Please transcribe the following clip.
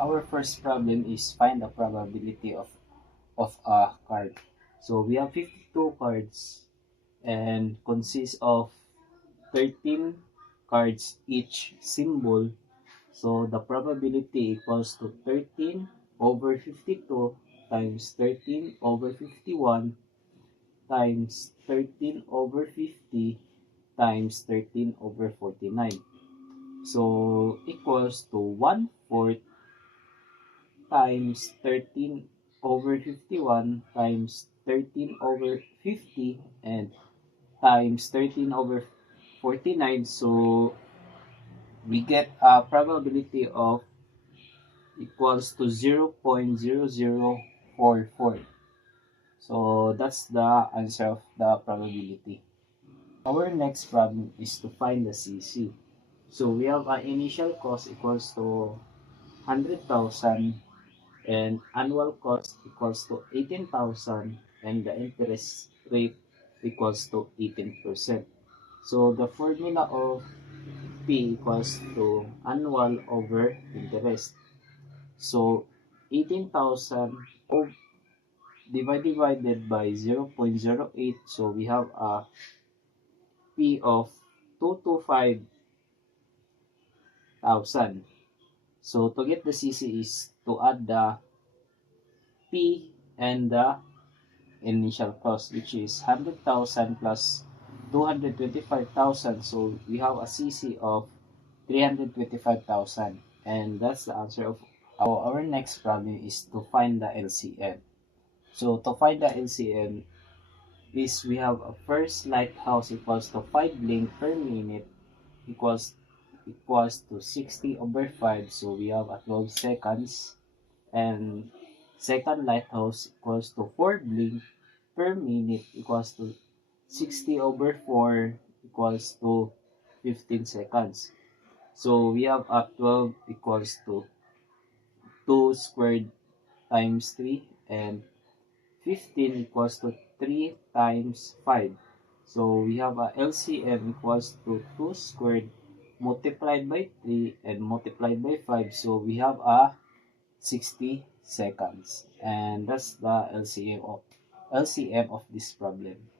Our first problem is find the probability of a card. So we have 52 cards and consists of 13 cards each symbol. So the probability equals to 13 over 52 times 13 over 51 times 13 over 50 times 13 over 49. So equals to 1/4 times 13 over 51 times 13 over 50 and times 13 over 49. So we get a probability of equals to 0.0044. So that's the answer of the probability. Our next problem is to find the CC. So we have an initial cost equals to 100,000 and annual cost equals to 18,000 and the interest rate equals to 18%. So the formula of P equals to annual over interest. So 18,000 divided by 0.08, so we have a P of 225,000. So to get the CC is to add the P and the initial cost, which is 100,000 plus 225,000. So we have a CC of 325,000. And that's the answer of our next problem is to find the LCM. So to find the LCM is we have a first lighthouse equals to 5 blink per minute equals to 60 over 5. So we have a 12 seconds. And second lighthouse equals to 4 blink per minute equals to 60 over 4 equals to 15 seconds. So we have a 12 equals to 2 squared times 3 and 15 equals to 3 times 5. So we have a LCM equals to 2 squared multiplied by 3 and multiplied by 5. So we have a 60 seconds. And that's the LCM of this problem.